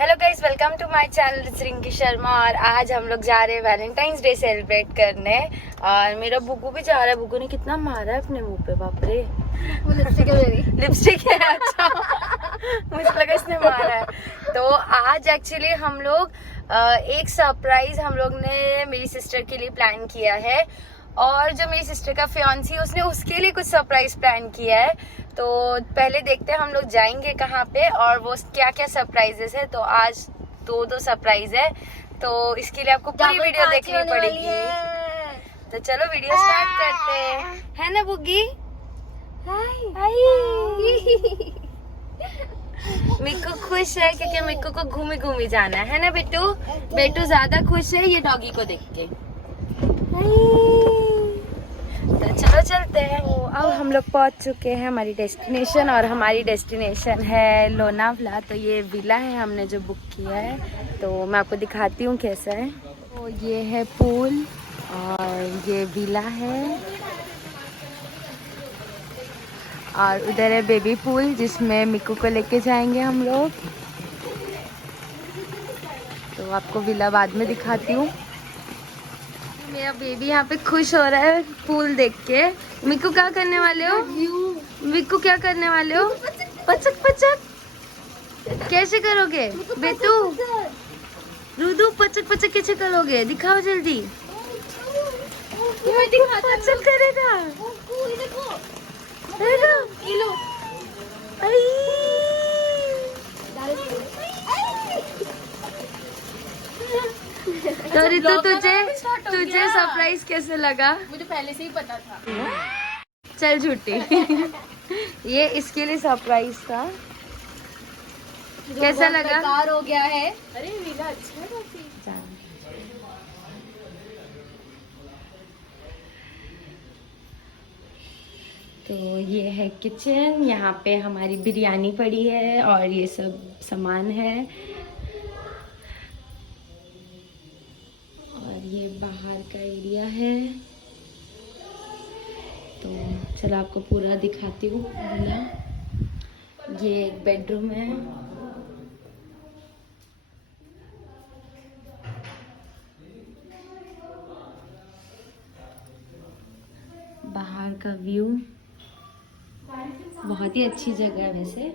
Hello guys, welcome to my channel Rinki Sharma. और आज हम लोग जा रहे हैं वैलेंटाइंस डे सेलिब्रेट करने। और मेरा बुगू भी जा रहा है। बुगू ने कितना मारा है अपने मुंह पे, बाप रे। वो लिपस्टिक है मेरी। लिपस्टिक है, अच्छा। मुझे लगा इसने मारा है। तो आज एक्चुअली हम लोग एक सरप्राइज हम लोग ने मेरी सिस्टर के लिए प्लान किया है। और जो मेरी सिस्टर का फियांसी है उसने उसके लिए कुछ सरप्राइज प्लान किया है। तो पहले देखते हैं हम लोग जाएंगे कहाँ पे और वो क्या क्या सरप्राइजेस है। तो आज दो सरप्राइज है, तो इसके लिए आपको पूरी वीडियो देखनी पड़ेगी। तो चलो वीडियो स्टार्ट करते हैं, है ना बुग्गी? हाय। मिक्कू खुश है क्योंकि मिक्कू को घूमी घूमी जाना है ना बेटू? बेटू ज्यादा खुश है ये डॉगी को देख के। तो चलो चलते हैं। तो अब हम लोग पहुंच चुके हैं हमारी डेस्टिनेशन, और हमारी डेस्टिनेशन है लोनावला। तो ये विला है हमने जो बुक किया है, तो मैं आपको दिखाती हूँ कैसा है। तो ये है पूल और ये विला है, और उधर है बेबी पूल जिसमें मिक्कू को लेके जाएंगे हम लोग। तो आपको विला बाद में दिखाती हूँ। मेरा बेबी यहाँ पे खुश हो रहा है पूल देख के। मिक्कू क्या करने वाले हो? मिक्कू क्या करने वाले हो? पचक पचक कैसे करोगे बेटू? रूदू पचक पचक कैसे करोगे? दिखाओ जल्दी। पचक करेगा। तो रितु तुझे सरप्राइज कैसे लगा? मुझे पहले से ही पता था। चल झूठी। ये इसके लिए सरप्राइज था। कैसा लगा? बेकार हो गया है। अरे विला अच्छा है काफी। तो ये है किचन, यहाँ पे हमारी बिरयानी पड़ी है और ये सब सामान है। और ये बाहर का एरिया है। तो चलो आपको पूरा दिखाती हूँ। ये एक बेडरूम है। बाहर का व्यू बहुत ही अच्छी जगह है वैसे।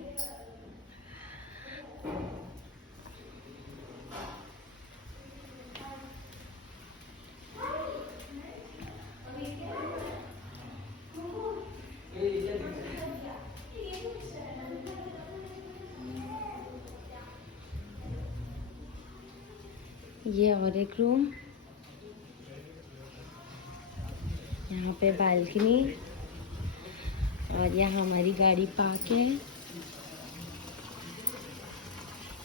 ये और एक रूम, यहाँ पे बालकनी, और यहाँ हमारी गाड़ी पार्क है।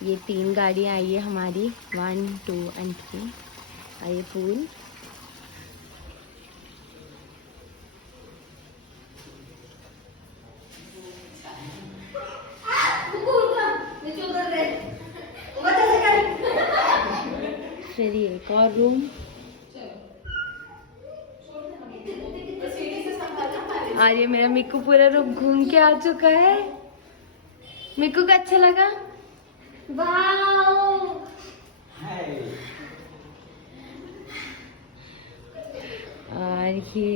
ये 3 गाड़ियाँ आई है हमारी, 1, 2 और 3। और ये पूल। फिर ये एक और रूम, और ये मेरा मिक्कू पूरा रूम घूम के आ चुका है। मिक्कू का अच्छा लगा? वाओ। और ये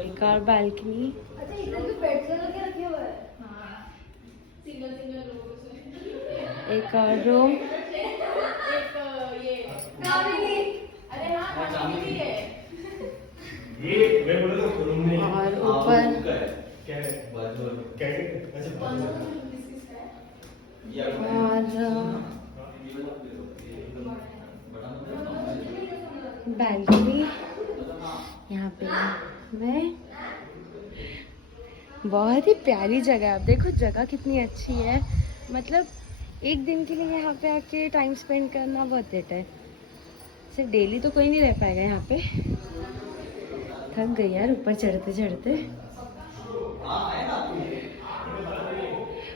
एक और बालकनी। एक और रूम। और ऊपर और बालकनी। यहाँ पे मैं, बहुत ही प्यारी जगह है। आप देखो जगह कितनी अच्छी है। मतलब एक दिन के लिए यहाँ पे आके टाइम स्पेंड करना बहुत बेटर है। सिर्फ डेली तो कोई नहीं रह पाएगा यहाँ पे। थक गई यार ऊपर चढ़ते चढ़ते।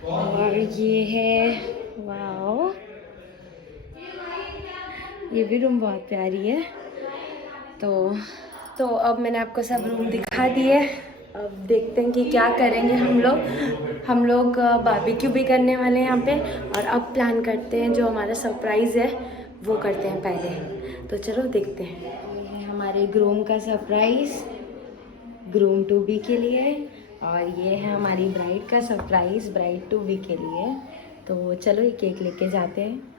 और ये है, वाओ, ये भी रूम बहुत प्यारी है। तो अब मैंने आपको सब रूम दिखा दिए। अब देखते हैं कि क्या करेंगे हम लोग बारबेक्यू भी करने वाले हैं यहाँ पे, और अब प्लान करते हैं जो हमारा सरप्राइज़ है वो करते हैं पहले। तो चलो देखते हैं। ये है हमारे ग्रूम का सरप्राइज़, ग्रूम टू बी के लिए, और ये है हमारी ब्राइड का सरप्राइज़, ब्राइड टू बी के लिए। तो चलो ये केक लेके जाते हैं।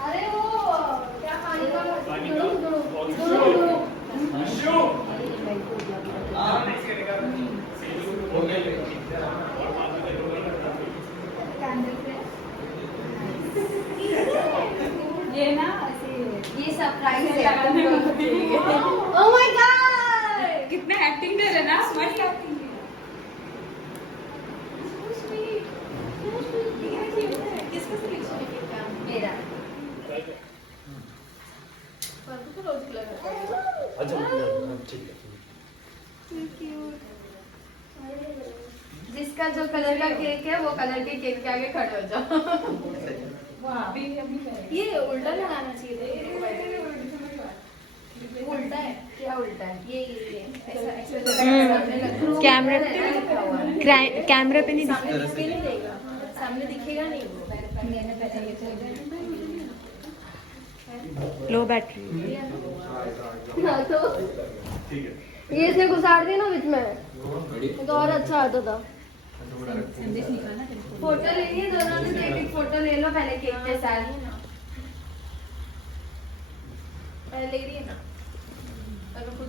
अरे वो क्या पानी का ये ना ऐसे ये सरप्राइज है। ओह माय गॉड, कितना एक्टिंग कर रहे ना, स्मार्ट एक्टिंग है। किसका सिलेक्शन है? मेरा। जिसका जो कलर का केक है वो कलर के केक के आगे खड़े हो जाओ। ये उल्टा लगाना चाहिए। उल्टा है क्या? उल्टा है ये कैमरे पे नहीं देगा, सामने दिखेगा नहीं। लो बैटरी। हाँ तो ये इसने घुसाड़ दिया ना बीच में, तो और अच्छा आता था। फोटो लेनी है दोनों ने, एक फोटो ले लो पहले केक के साथ। ले रही है ना, अगर खुद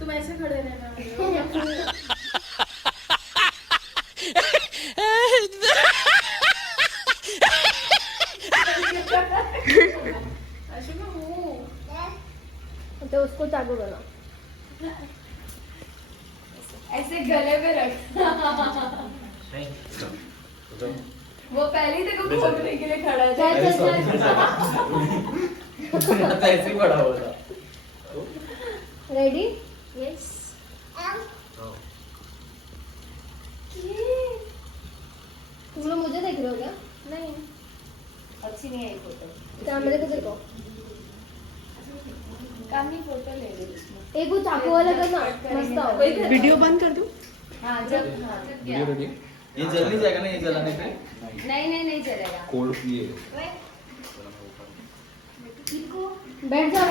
तुम ऐसे खड़े रहना। तो उसको चाकू बना, ऐसे गले में रख। वो पहले ही देखो फोटो के लिए खड़ा है। ऐसे बड़ा हुआ था। रेडी? यस। तुम लोग मुझे देख रहे हो क्या? नहीं, अच्छी नहीं आई फोटो। कैमरे को देखो। काफी फोटो ले ली उसमें। एक वो चाकू वाला करना मस्त आओ। वीडियो बंद कर दूं? हाँ जब वीडियो रेडी? ये जल नहीं जाएगा ना ये जलाने पे? नहीं चलेगा। कोल्ड ये बैठ जाओ।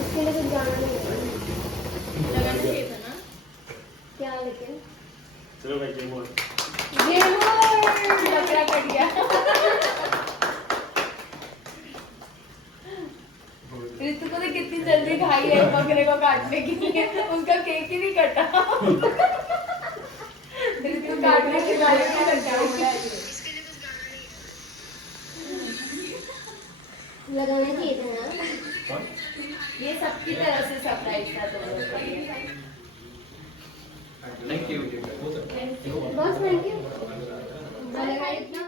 इसके लिए कुछ गाना नहीं है। लगाना चाहिए था ना। क्या लेकिन चलो भाई गेम ओवर। लकड़ा कट गया। ऋतु को तो कितनी जल्दी खाई है बकरे को काटने के लिए, उसका केक ही नहीं कटा। ऋतु काटने के बारे में लगाना चाहिए था ना। ये सबकी तरफ से सरप्राइज था तो थैंक यू। बस थैंक यू। इतना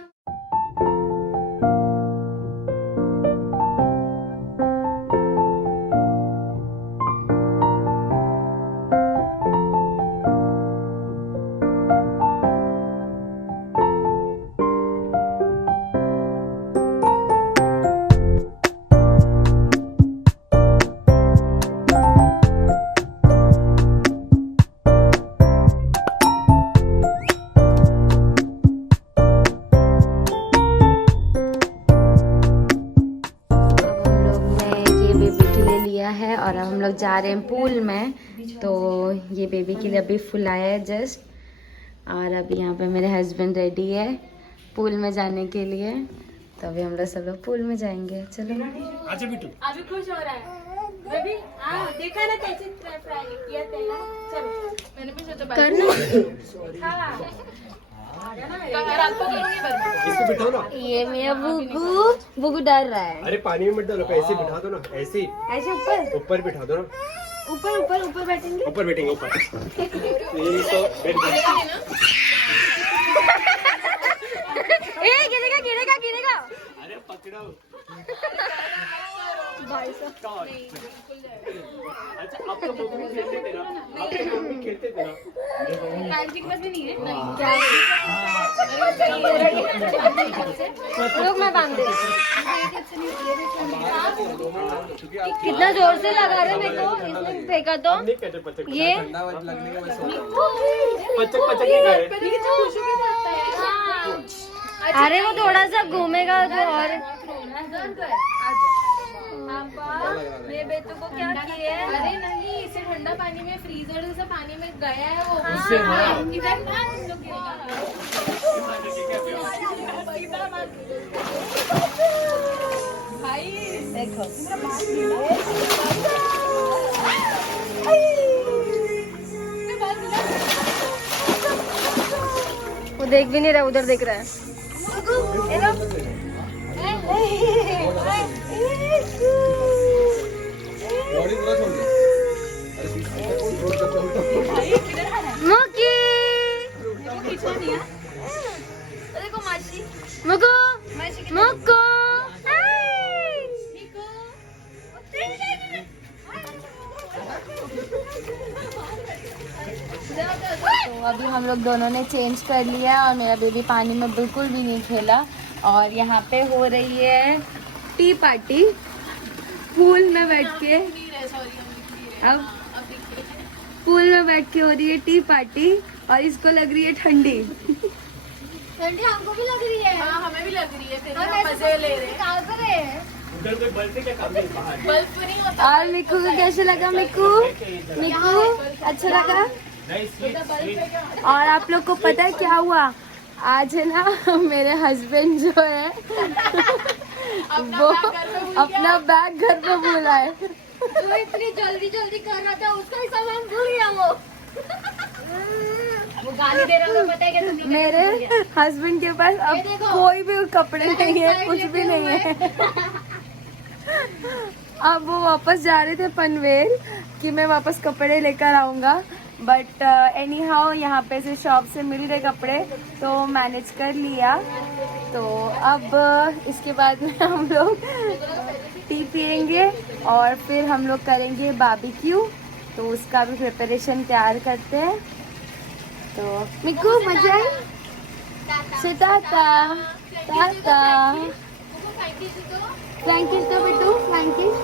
है और अब हम लोग जा रहे हैं पूल में। तो ये बेबी के लिए अभी फुलाया है जस्ट, और अभी यहाँ पे मेरे हस्बैंड रेडी है पूल में जाने के लिए। तो अभी हम लोग सब लोग पूल में जाएंगे। चलो अच्छा बिट्टू अभी खुश हो रहा है बेबी। हाँ देखा ना कैसे फ्राई किया तेला। चलो मैंने भी सोचा करना। हाँ रात को करूंगी। इसको बिठाओ ना। ये मेरा बुगू डर रहा है। अरे पानी में मत डालो, ऐसे बिठा दो ना, ऐसे ही ऐसे ऊपर ऊपर बिठा दो ना। ऊपर बैठेंगे। ऊपर बैठेंगे ऊपर। ये तो बैठ गया। गिरेगा। अरे पकड़ो। अच्छा आप तो वो भी खेलते थे ना, आप तो वो भी खेलते थे ना। मैजिक बस भी नहीं है। लोग मैं बांध दे कितना जोर से लगा रहे मेरे को इसने फेंका तो नहीं कहते पचक ये लगने का वैसे होता पचक पचक ही करे। अरे वो थोड़ा सा घूमेगा तो और मेरे बेटू को क्या किए अरे नहीं, इसे ठंडा पानी में फ्रीजर जैसा पानी में गया है वो। उससे हाँ। इधर ना हम लोग भाई देखो वो देख भी नहीं रहा उधर देख रहा है बॉडी पूरा छोड़ दे मुकी देखो मासी मुको मासी मुको तो अभी हम लोग दोनों ने चेंज कर लिया और मेरा बेबी पानी में बिल्कुल भी नहीं खेला और यहाँ पे हो रही है टी पार्टी पूल में बैठ के अब पूल में बैठ के हो रही है टी पार्टी और इसको लग रही है ठंडी ठंडी हमको भी लग रही है। हाँ हमें भी लग रही है। फिर हम मजे ले रहे हैं। उधर कोई बल्ब से क्या काम नहीं बाहर। बल्ब नहीं होता। और मिकू को कैसे लगा मिकू मिकू अच्छा लगा नहीं स्वीट और आप लोग को पता है क्या हुआ आज है ना मेरे हस्बैंड जो है वो अपना बैग घर पे भूला है जो इतनी जल्दी जल्दी कर रहा था उसका ही सामान भूल गया वो गाली दे रहा था। पता है क्या तुम लोग मेरे हस्बैंड के पास अब कोई भी कपड़े नहीं है कुछ भी नहीं है अब वो वापस जा रहे थे पनवेल कि मैं वापस कपड़े लेकर आऊंगा बट एनी हाउ यहाँ पे से शॉप से मिल रहे कपड़े तो मैनेज कर लिया तो अब इसके बाद में हम लोग टी पियेंगे और फिर हम लोग करेंगे बारबेक्यू तो उसका भी प्रिपरेशन तैयार करते हैं तो मिकू मजा है टाटा टाटा फ्रैंकिश तो बेटू फ्रैंकिश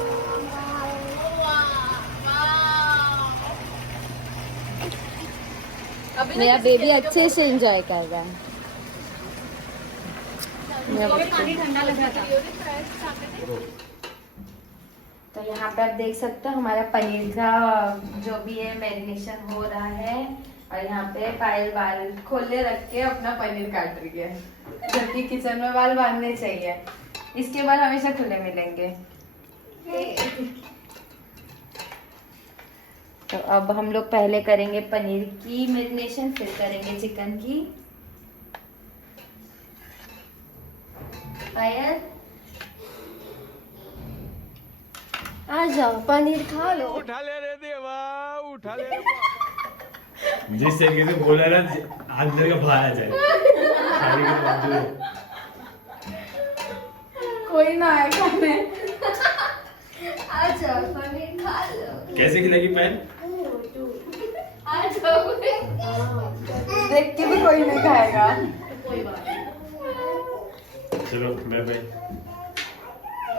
मेरा बेबी अच्छे से एंजॉय कर रहा है मेरा पानी ठंडा लग रहा था। तो यहाँ पे आप देख सकते हो हमारा पनीर का जो भी है मैरिनेशन हो रहा है और यहाँ पे पायल बाल खोले रख के अपना पनीर काट रही है जबकि किचन में बाल बांधने चाहिए इसके बाद हमेशा खुले मिलेंगे तो अब हम लोग पहले करेंगे पनीर की मैरिनेशन फिर करेंगे चिकन की पायल आ जाओ पनीर खा लो उठा ले रे देवा उठा ले जिस तरीके से बोला ना अंदर का बाहर आ जाए खाने के बावजूद कोई ना आए खाने आ जाओ पनीर खा लो कैसे खिलाएगी पैन आ जाओ। देख के भी कोई नहीं खाएगा चलो बाय बाय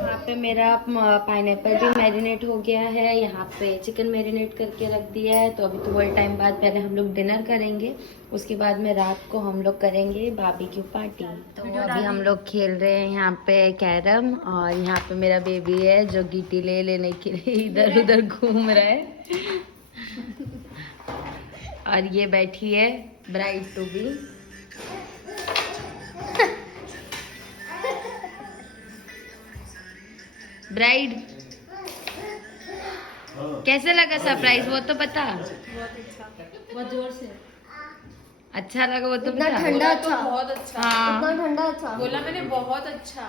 यहाँ पे मेरा पाइनएप्पल भी मैरिनेट हो गया है यहाँ पे चिकन मैरिनेट करके रख दिया है तो अभी थोड़े टाइम बाद पहले हम लोग डिनर करेंगे उसके बाद में रात को हम लोग करेंगे बारबेक्यू पार्टी तो अभी हम लोग खेल रहे हैं यहाँ पे कैरम और यहाँ पे मेरा बेबी है जो गीटी लेने के लिए इधर उधर घूम रहा है और ये बैठी है ब्राइड टू बी ब्राइड कैसे लगा सरप्राइज वो तो बता बहुत जोर से अच्छा लगा वो तो बता ठंडा अच्छा बहुत अच्छा हाँ ठंडा अच्छा बोला मैंने बहुत अच्छा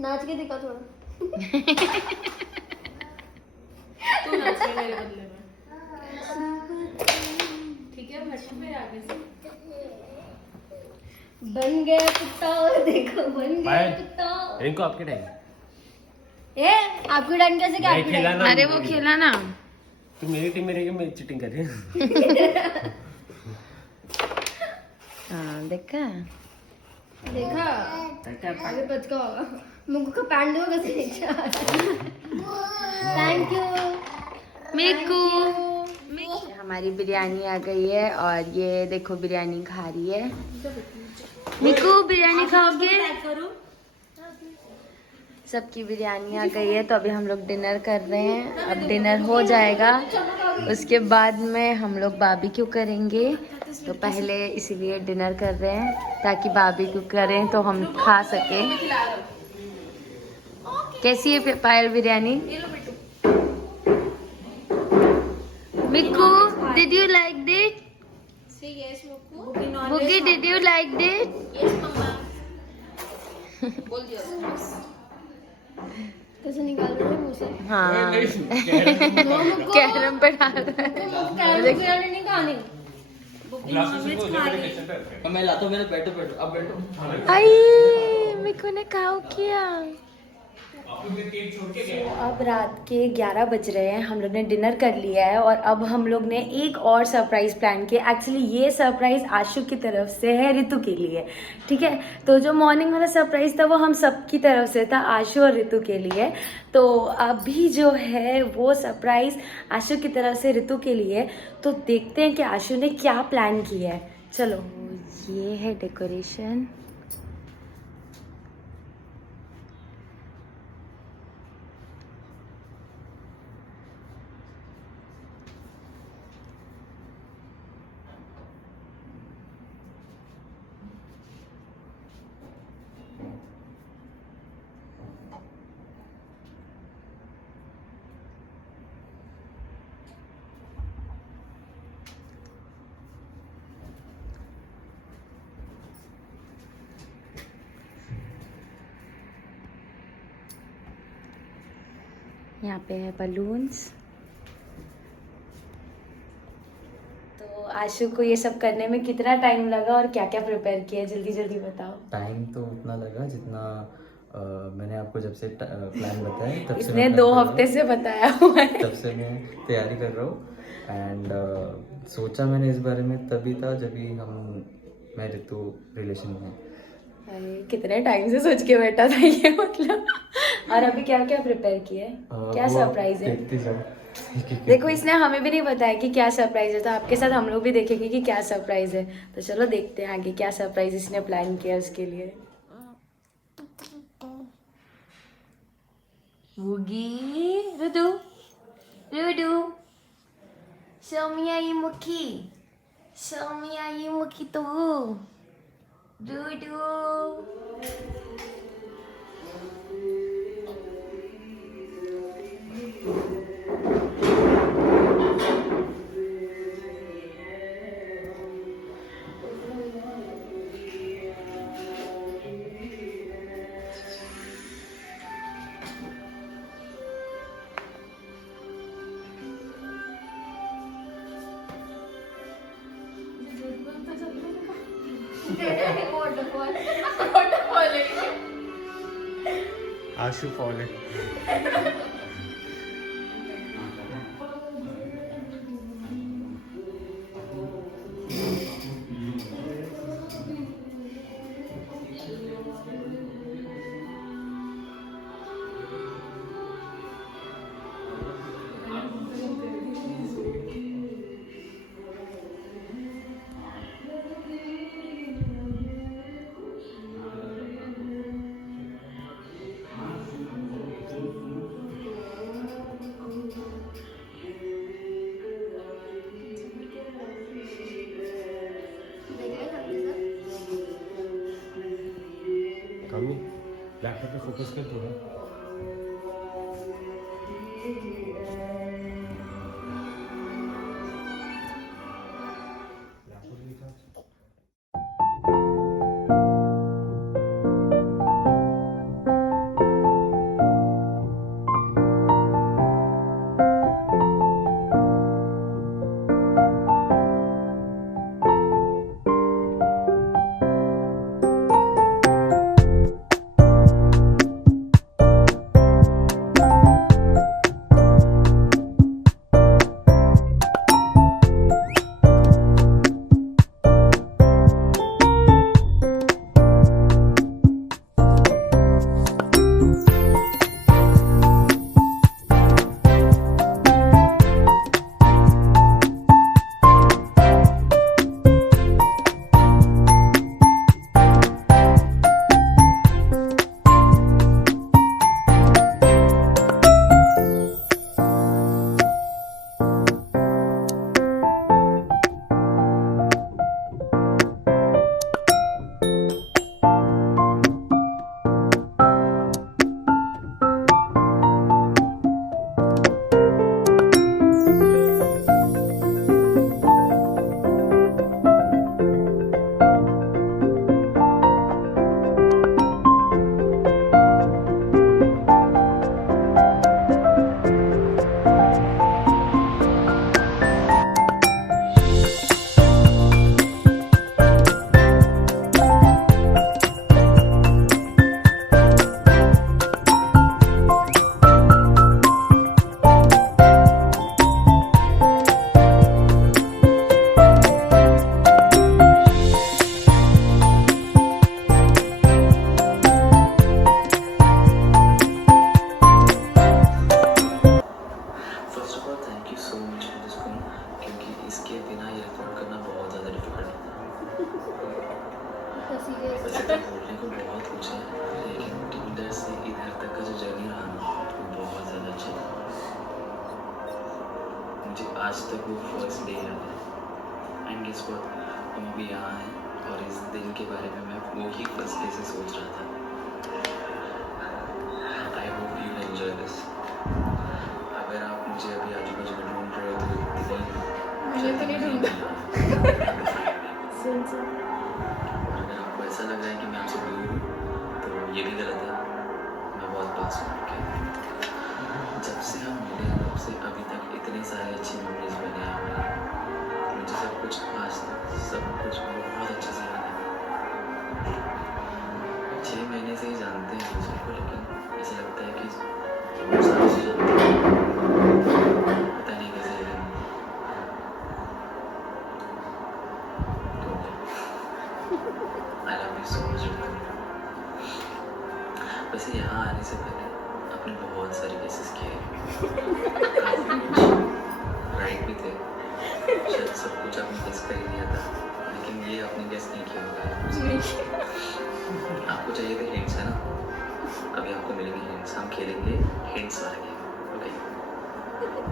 नाच के दिखा थोड़ा तू नाच के मेरे बदले में ठीक है भट्टी पे आगे से बन गया कुत्ता देखो बन गया पायल, कुत्ता इनको आपके टाइम ए आपकी डांस कैसे क्या नहीं खेला ना। अरे वो खेला ना। तू मेरी टीम में रह के मैं चीटिंग कर रही है। हाँ देखा। देखा अरे बच का मुझको का पैंट दो कैसे थैंक यू मिकू। हमारी बिरयानी आ गई है और ये देखो बिरयानी खा रही है। मिकू बिरयानी खाओगे? सबकी बिरयानी आ गई है तो अभी हम लोग डिनर कर रहे हैं। अब डिनर हो जाएगा उसके बाद में हम लोग बारबेक्यू करेंगे। तो पहले इसीलिए डिनर कर रहे हैं ताकि बारबेक्यू करें तो हम खा सकें। कैसी है Payal biryani? Miku did you like that? Bugi did you like that? कैसे निकाल रहे हैं मुंह से हाँ कैरम पे डाल रहा है। बिरयानी नहीं खानी मैं लाता हूँ। मेरे बैठो बैठो अब बैठो। आई मिकू ने खाओ किया। अब रात के 11 बज रहे हैं। हम लोग ने डिनर कर लिया है और अब हम लोग ने एक और सरप्राइज प्लान किया। एक्चुअली ये सरप्राइज आशु की तरफ से है ऋतु के लिए, ठीक है। तो जो मॉर्निंग वाला सरप्राइज था वो हम सब की तरफ से था, आशु और ऋतु के लिए। तो अभी जो है वो सरप्राइज आशु की तरफ से ऋतु के लिए। तो देखते हैं कि आशु ने क्या प्लान किया है। चलो ये है डेकोरेशन। यहाँ पे है बलून्स। तो आशु को ये सब करने में कितना टाइम लगा और क्या क्या प्रिपेयर किया, जल्दी जल्दी बताओ। टाइम तो उतना लगा जितना मैंने आपको जब से प्लान बताया तब से इसने मैं 2 plan कर रहा हफ्ते से बताया हुआ है। हूँ। तब से मैं तैयारी कर रहा हूँ एंड सोचा मैंने इस बारे में तभी था जब भी मैं ऋतु रिलेशन में। अरे कितने टाइम से सोच के बैठा था ये मतलब। और अभी क्या क्या प्रिपेयर किया है, क्या वो सरप्राइज है? देखते जाओ। देखो इसने हमें भी नहीं बताया कि क्या सरप्राइज है, तो आपके साथ हम लोग भी देखेंगे कि क्या सरप्राइज है। तो चलो देखते हैं आगे क्या सरप्राइज इसने प्लान किया उसके लिए। Wugi, Rudu, show me Imuki, show me Imuki tuh, Rudu. आशु फॉल है। कमी लैपटॉप पे फोकस कर थोड़ा। मुझे आज तक वो फर्स्ट डे याद है। एंड गेस व्हाट, हम अभी यहाँ हैं और इस दिन के बारे में मैं वो ही फर्स्ट डे से सोच रहा था। I hope you enjoy this. अगर आप मुझे अभी आजू बाजू में ढूंढ रहे हो तो मुझे तो नहीं ढूंढा। और अगर आपको ऐसा लग रहा है कि मैं आपसे दूर हूँ तो ये भी गलत है, मैं बहुत पास हूँ। जब से हम मिले तब से अभी तक इतने सारे अच्छी मेमोरीज बने हैं हमारी। मुझे सब कुछ आज तक सब कुछ बहुत अच्छे से याद है। 6 महीने से ही जानते हैं दूसरे को, लेकिन ऐसा लगता है कि बहुत सालों से जानते हैं, पता नहीं कैसे। लेकिन I love you so much. वैसे यहाँ आने से पहले आपने बहुत सारे केसेस किए, राइट भी थे, शायद सब कुछ आपने गेस कर ही लिया था, लेकिन ये आपने गेस नहीं किया होगा। आपको चाहिए थे हिंट्स, है ना? अभी आपको मिलेंगे हिंट्स। हम खेलेंगे हिंट्स वाला गेम, ओके?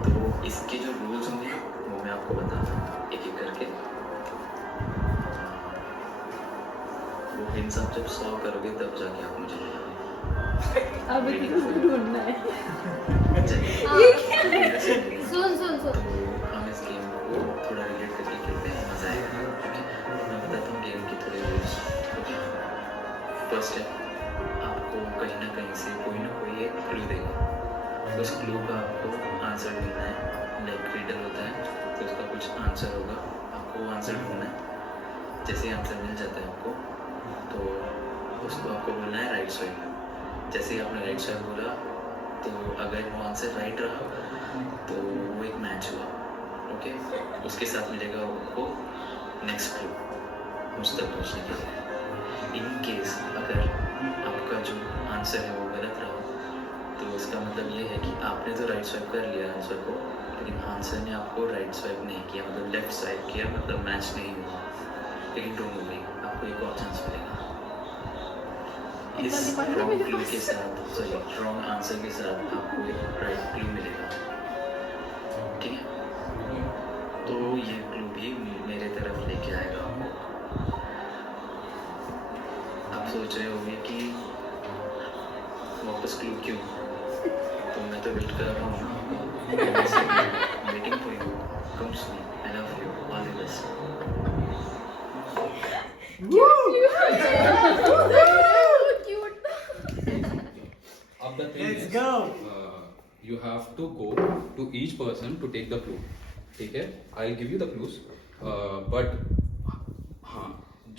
तो इसके जो रूल्स होंगे वो मैं आपको बताता हूँ एक एक करके। वो हिंट्स आप जब सॉल्व करोगे तब जाके आप मुझे अभी ढूंढना है। सुन सुन तो हम इस गेम को थोड़ा रिलेट करके खेलते हैं, मजा आएगा। ओके, मैं बताता हूँ गेम की थोड़ी रूल्स। ओके, फर्स्ट है, आपको कहीं ना कहीं से कोई ना कोई एक क्लू देगा। उस क्लू का आपको आंसर देना है। लाइक रीडर होता है तो उसका कुछ आंसर होगा, आपको वो आंसर ढूंढना है। जैसे आंसर मिल जाता है आपको तो उसको आपको बोलना है राइट स्वाइप। जैसे ही आपने राइट स्वाइप बोला तो अगर वो आंसर राइट रहा तो वो एक मैच हुआ। ओके, उसके साथ मिलेगा आपको नेक्स्ट क्लू मुझ तक पहुँचने के लिए। इन केस अगर आपका जो आंसर है वो गलत रहा तो इसका मतलब ये है कि आपने तो राइट स्वाइप कर लिया आंसर को, लेकिन आंसर ने आपको राइट स्वाइप नहीं किया, मतलब लेफ्ट स्वाइप किया, मतलब मैच नहीं हुआ। लेकिन डोंट वरी, आपको एक और चांस मिलेगा। इस रॉन्ग क्लू के साथ, सॉरी रॉन्ग आंसर के साथ आपको एक राइट क्लू मिलेगा, ठीक है? तो ये क्लू भी मेरे तरफ लेके आएगा आपको। आप सोच रहे होंगे कि वापस क्लू क्यों? तो मैं तो वेट कर रहा हूँ, waiting for you, come soon, I love you, all the best. Let's go. You have to go to each person to take the clue. ठीक है? I'll give you the clues. But हाँ,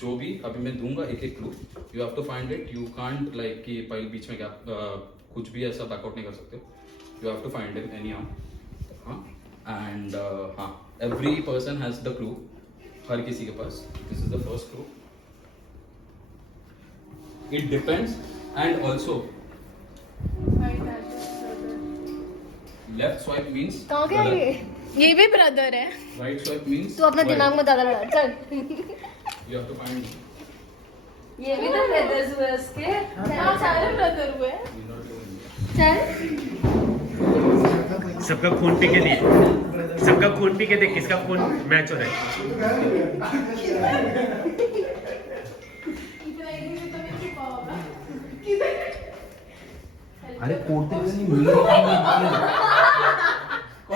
जो भी अभी मैं दूंगा एक एक clue, you have to find it. You can't like कि पहले बीच में गैप कुछ भी ऐसा बैकआउट नहीं कर सकते हो. You have to find it anyhow. हाँ, and हाँ, every person has the clue. हर किसी के पास. This is the first clue. It depends, and also left swipe means कहाँ गया ये? ये भी ब्रदर है। right swipe means तू अपना दिमाग में ज्यादा लड़ा चल। you have to find ये भी तो ब्रदर्स हुए उसके। हाँ, सारे ब्रदर हुए। चल। सबका खून पी के दिए, सबका खून पी के दे, किसका खून मैच हो रहा है? अरे कोटे से नहीं मिल कौन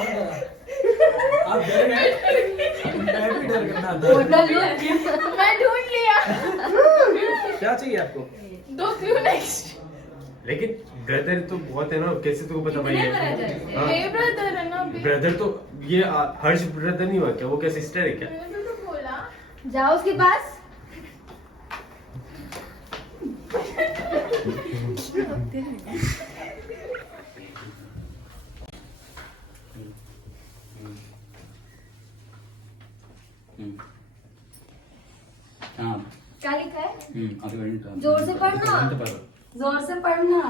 करा? आप डर गए? मैं भी डर गया था। मैं ढूंढ लिया। क्या चाहिए आपको? 2 क्लू नेक्स्ट। लेकिन ब्रदर तो बहुत है ना, कैसे तुमको पता भाई है? ये ब्रदर है ना अभी। ब्रदर तो ये हर्ष ब्रदर नहीं हुआ क्या? वो क्या सिस्टर है क्या? मैंने तो बोला। जाओ उसके पास। हाँ क्या लिखा है? आधे घंटे जोर से पढ़ना। जोर से पढ़ना।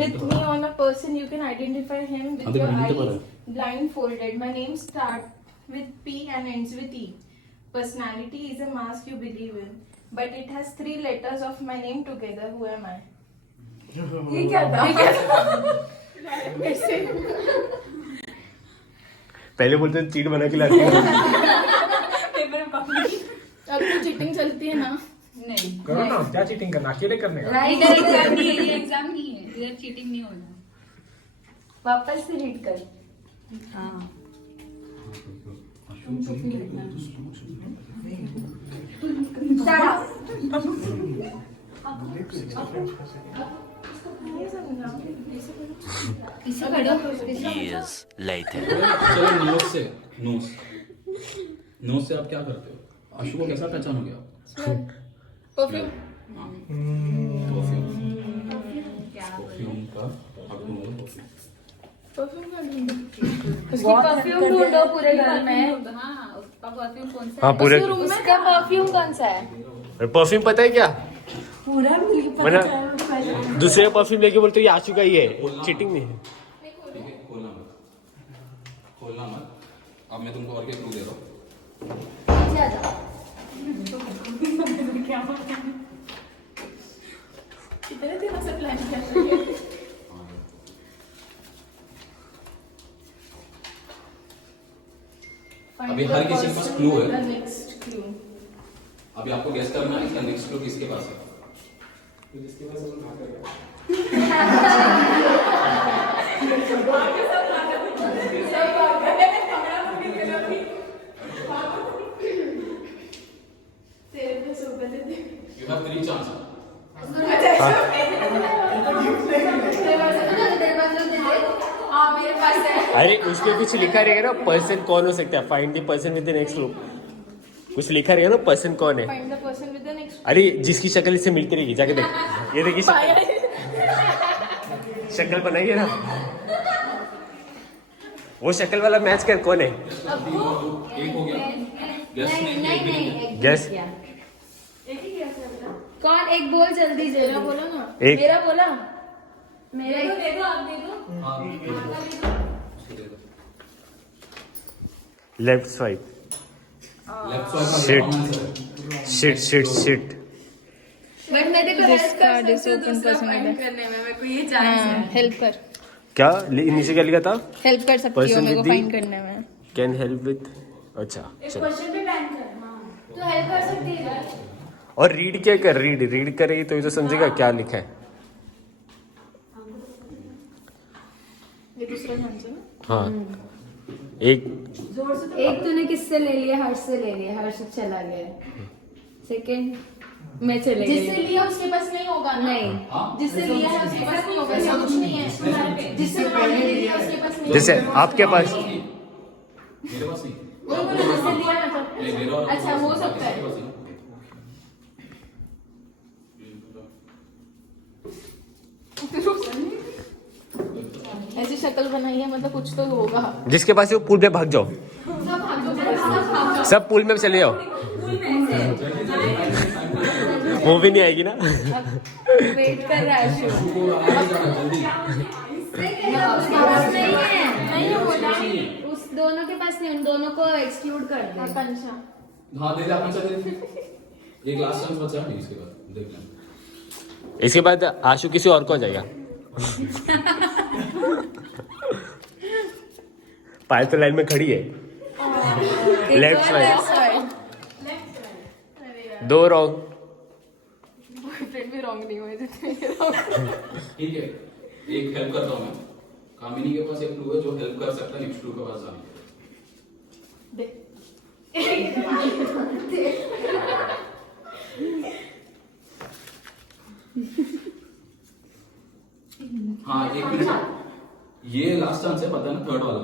With me on a person, you can identify him with आधे your घंटे eyes पढ़ा। blindfolded. My name starts with P and ends with E. Personality is a mask you believe in, but it has 3 letters of my name together. Who am I? ये क्या था? ऐसे पहले बोलते थे चीट बना के लाती है। अब तो चीटिंग चलती है ना। करो ना, क्या चीटिंग करना, अकेले करने का। राइट ये एग्जाम नहीं है, इधर चीटिंग नहीं होना। वापस से रीड कर। हाँ इसे पढ़ो। चलो नोज से नोज से आप क्या करते हो? आशु को कैसा पहचान हो गया? परफ्यूम। परफ्यूम का आप ढूंढो परफ्यूम। परफ्यूम का ढूंढो। उसकी परफ्यूम ढूंढो पूरे घर में। हाँ, उसका परफ्यूम कौन सा हाँ पूरे उसका परफ्यूम कौन सा है? परफ्यूम पता है क्या? मैंने दूसरे परफ्यूम लेके बोलते ये आशु का ही है, चीटिंग नहीं है। ठीक है, खोलना मत। अब मैं तुमको और क्या क्लू दे रहा हूँ। कितने दिनों से प्लान किया था ये? अभी हर किसी के पास क्लू है। Next clue. अभी आपको गेस करना है इसका नेक्स्ट क्लू किसके पास है। You have 3 chances. हाँ मेरे पास है। अरे उसमें कुछ लिखा रहेगा ना, पर्सन कौन हो सकता है, find the person with the next group, कुछ लिखा रहेगा ना पर्सन कौन है। Find the person with the next. अरे जिसकी शक्ल इससे मिलती रहेगी, जाके देख, ये देखिए शक्ल बनाई है ना, वो शक्ल वाला मैच कर कौन है। एक हो गया। गेस नहीं। गेस कौन? एक बोल जल्दी जल्दी। बोलो ना। एक मेरा बोला। मेरा दे दो, आप दे दो। Left swipe, shit shit shit. But मैं देखो हेल्प कर कार्ड इज सकती हूँ ओपन दूसरा पर्सन find करने में, मेरे को ये चांस है। हेल्प कर। क्या नीचे क्या लिखा था? हेल्प कर सकती हो Person मेरे को with the- फाइंड करने में। कैन हेल्प विद, अच्छा चलो। क्वेश्चन पे बैन कर। हाँ तो हेल्प कर सकती है। और रीड क्या कर, रीड करेगी तो ये तो समझेगा क्या लिखा है। ये दूसरा चांस है ना। हाँ एक एक तूने किससे ले लिया? हर्ष से ले लिया, हर्ष चला गया। सेकंड मैं चले गई। जिससे लिया उसके पास नहीं होगा ना। नहीं, जिससे लिया है उसके पास नहीं होगा, ऐसा कुछ नहीं है। जिससे पहले लिया उसके पास नहीं जैसे आपके पास मेरे पास नहीं। होगा। वो बोलो जिससे लिया ना नहीं, मेरा और अच्छा हो सकता है। मेरे पास नहीं। ऐसी शक्ल बनाई है मतलब कुछ तो होगा। जिसके पास है वो पूल में भाग जाओ, सब पूल में चले जाओ, वो भी नहीं आएगी ना। वेट कर रहा है आशु। उसके पास नहीं है। नहीं होगा। उस दोनों के पास नहीं, उन दोनों को एक्सक्लूड कर दे। आकांक्षा। हाँ दे दे आकांक्षा दे। एक लास्ट चांस बचा है इसके बाद देख लेना। इसके बाद आशु किसी और को हो जाएगा। पायल तो लाइन में खड़ी है। लेफ्ट साइड, दो रॉन्ग। बॉयफ्रेंड भी रॉन्ग नहीं हुए जितने। ठीक है, एक हेल्प करता हूँ मैं। कामिनी के पास एक क्लू है जो हेल्प कर सकता है नेक्स्ट क्लू के पास जाने के लिए। हाँ एक मिनट, ये लास्ट चांस है, पता है ना, थर्ड वाला।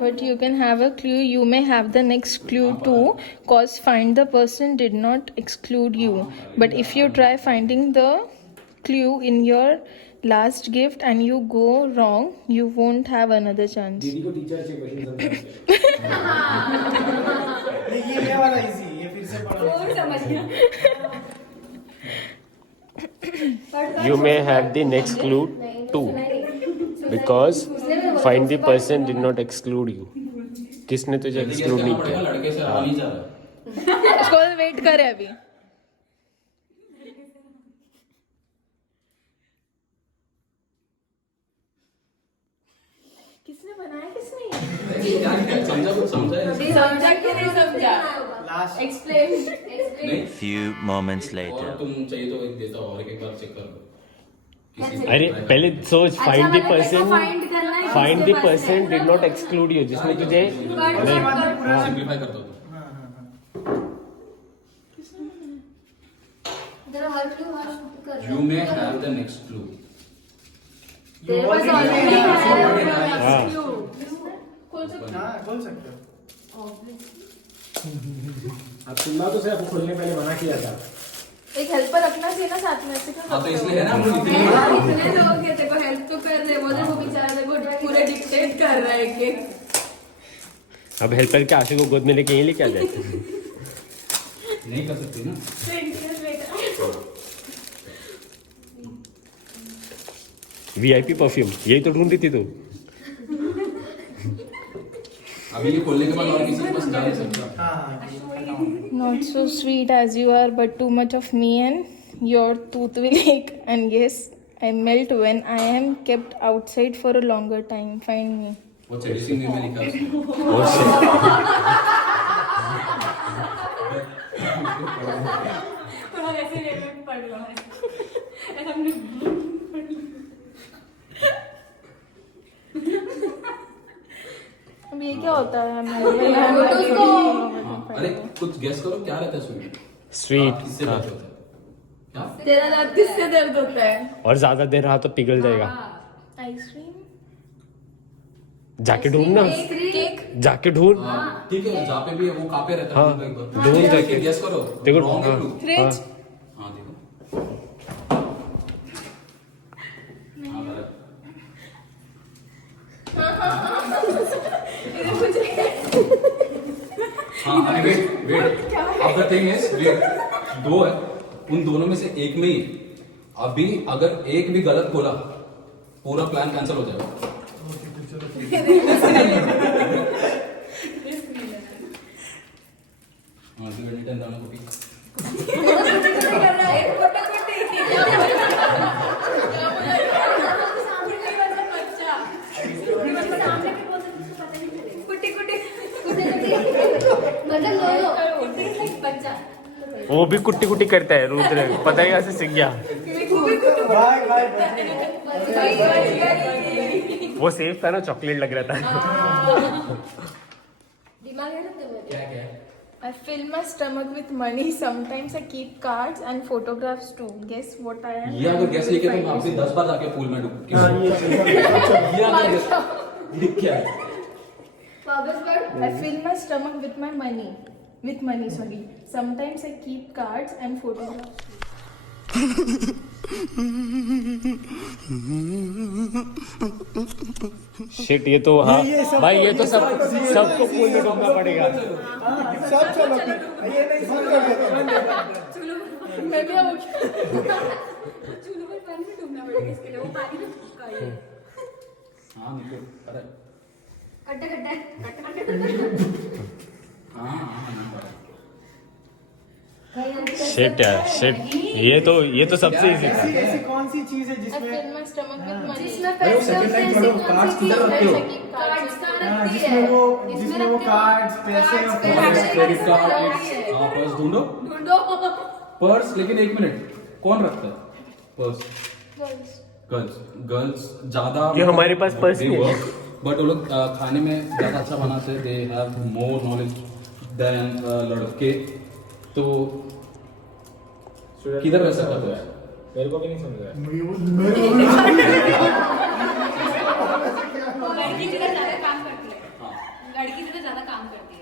But you can have a clue. You may have the next clue too, cause find the person did not exclude you. But if you try finding the clue in your last gift and you go wrong, you won't have another chance. दीदी को teacher से question ये वाला easy, ये फिर से पढ़ा। और समझ गया। You may have the next clue too, because find the person did not exclude you. किसने तुझे जल्दी exclude guess नहीं करना पड़ेगा, किया? लड़के से रहा नहीं जा रहा है। उसको वेट करे अभी। किसने बनाया किसने क्या क्या समझा कुछ समझा है? समझा कि नहीं समझा? लास्ट एक्सप्लेन नहीं Few moments later. और तुम चाहिए तो एक देता हूँ और एक बार चेक कर लो किसी से अरे try पहले सोच फाइंड द पर्सन फाइंड करना है find the person did not exclude you जिसने तुझे कर सिंपलीफाई करता हूँ जरा हर क्लू हर कर you may have the next clue तेरे पास ऑलरेडी है हाँ। खोल सकते हाँ खोल सकते हो अब तुमने तो सिर्फ खोलने पहले मना किया था एक हेल्पर रखना चाहिए ना साथ में ऐसे हाँ तो इसलिए है ना हम लोग इतने इतने लोग हैं तेरे को हेल्प तो कर रहे वो देखो बेचारा देखो पूरे डिक्टेट कर रहा है कि अब हेल्पर के आशु को गोद में लेके यहीं लेके आ जाए नहीं कर सकती ना वीआईपी परफ्यूम यही तो ढूंढ रही थी तू अभी ये खोलने के बाद और किसी के पास जा नहीं सकता हाँ Not so sweet as you are, but too much of me, and your tooth will ache. And yes, I melt when I am kept outside for a longer time. Find me. वो चेडिसिंग में लिखा है उसने और से थोड़ा ऐसे लेकर पढ़ लो ऐसा हमने अब ये क्या होता है अरे कुछ गेस करो क्या रहता है स्वीट स्वीट किससे बात होता है क्या तेरा दांत किससे दर्द होता है और ज्यादा देर रहा तो पिघल जाएगा आइसक्रीम जाके ढूंढ ना केक जाके ढूंढ ठीक है जहाँ पे भी है वो कहाँ पे रहता है हाँ, एक बार ढूंढ ठीक है, जाके। गेस करो देखो Wrong है हाँ, clue। फ्रिज हाँ देखो हाँ गलत हाँ अरे वेट वेट अब द थिंग इज वेट दो है उन दोनों में से एक में ही अभी अगर एक भी गलत बोला पूरा प्लान कैंसिल हो जाएगा हाँ तो वेट दाना कुटी वो भी कुट्टी कुट्टी करता है रुद्र पता ही ऐसे सीख गया बाय बाय वो सेफ था ना चॉकलेट लग रहा था क्या क्या I fill my stomach with money. Sometimes I keep cards and photographs too. Guess what I am? ये अगर गैस लेके तो मैं आपसे 10 बार जाके पूल में डूब के हाँ ये ये अगर guess- ये क्या है I fill my stomach with my money. With money, sorry. Sometimes I keep cards and photographs. Shit ये तो हाँ ये सब भाई ये तो सब ये सब- सबको पूल में डूबना पड़ेगा सब चलो ये नहीं सब मैं भी अब चूल्हे पर पानी में डूबना पड़ेगा इसके लिए वो पानी में चिपका है हाँ निकल अरे कट्टा कट्टा हाँ हाँ हाँ शिट यार शिट ये तो सबसे इजी था ऐसी ऐसी कौन सी चीज है I जिसमें fill my stomach with money. जिसमें अरे वो पैसे second होते time हैं छोड़ो, ऐसी cards कौन सी किधर चीज़ रखते हो? है? कार्ड्स कहाँ हाँ, रखती है? जिसमें वो रखते हो? कार्ड्स पैसे और कार्ड्स, फोटो पैसे, क्रेडिट कार्ड कार्ड्स है। हाँ पर्स ढूंढो ढूंढो पर्स लेकिन एक मिनट कौन रखता है पर्स Girls. गर्ल्स गर्ल्स ज्यादा ये हमारे पास पर्स नहीं है। बट वो लोग खाने में ज्यादा अच्छा बनाते हैं they have more knowledge than लड़के तो किधर रह सकता है मेरे को भी नहीं समझ रहा लड़की जितना ज्यादा काम करती है लड़की जितना ज्यादा काम करती है